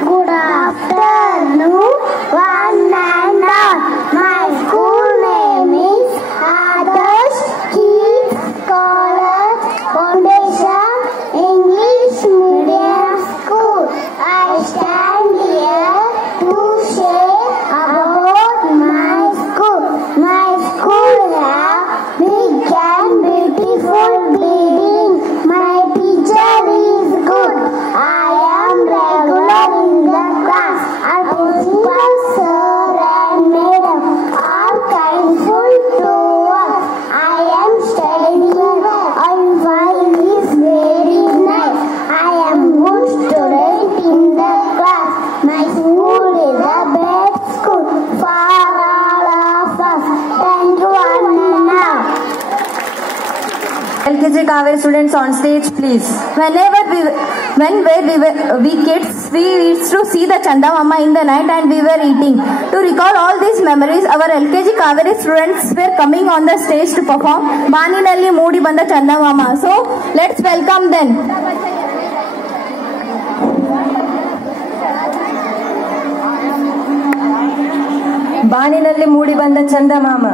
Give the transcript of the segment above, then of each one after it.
Good afternoon, one and all. My school name is Adarsh Key College Foundation English Medium School. I stand here to share about my school. My school has big and beautiful building. My teacher is good. I am regular in the class. Our principal sir and madam are kindful to us. I am studying well. Our file is very nice. I am good student in the class. My school is the best school for all of us. Thank you one and all. LKG Kaveri students on stage, please. When we kids, we used to see the Chanda Mama in the night and we were eating. To recall all these memories, our LKG Kaveri students were coming on the stage to perform Baninalli Moodi Banda Chanda Mama. So let's welcome them. Baninalli Moodi Banda Chanda Mama.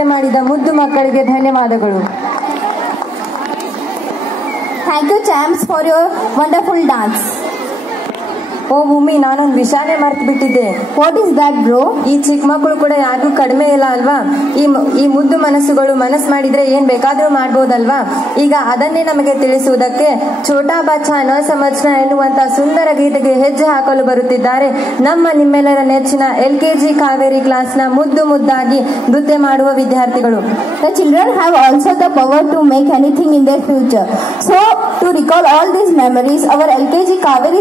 ನೃತ್ಯ ಮಾಡಿದ ಮುದ್ದು ಮಕ್ಕಳಿಗೆ ಧನ್ಯವಾದಗಳು. Thank you, champs, for your wonderful dance. ಓ ಭೂಮಿ, ನಾನೊಂದು ವಿಷಯನೇ ಮರ್ತು ಬಿಟ್ಟಿದ್ದೆ. What is that, bro? ಈ ಚಿಕ್ಕ ಮಕ್ಕಳು ಕೂಡ ಯಾರಿಗೂ ಕಡಿಮೆ ಇಲ್ಲ ಅಲ್ವಾ? ಈ ಮುದ್ದು ಮನಸ್ಸುಗಳು ಮನಸ್ಸು ಮಾಡಿದ್ರೆ ಏನ್ ಬೇಕಾದ್ರೂ ಮಾಡ್ಬೋದಲ್ವಾ? ಈಗ ಅದನ್ನೇ ನಮಗೆ ತಿಳಿಸುವುದಕ್ಕೆ ಛೋಟಾ ಬಚ್ಚಾ ನ ಸಮಜ್ನ ಎನ್ನುವಂತ ಸುಂದರ ಗೀತೆಗೆ ಹೆಜ್ಜೆ ಹಾಕಲು ಬರುತ್ತಿದ್ದಾರೆ ನಿಮ್ಮೆಲ್ಲರ ನೆಚ್ಚಿನ LKG ಕಾವೇರಿ ಕ್ಲಾಸ್ನ ಮುದ್ದಾಗಿ ನೃತ್ಯ ಮಾಡುವ ವಿದ್ಯಾರ್ಥಿಗಳು. The children have also the power to make anything in their future. So, to recall all these memories, our LKG Kaveri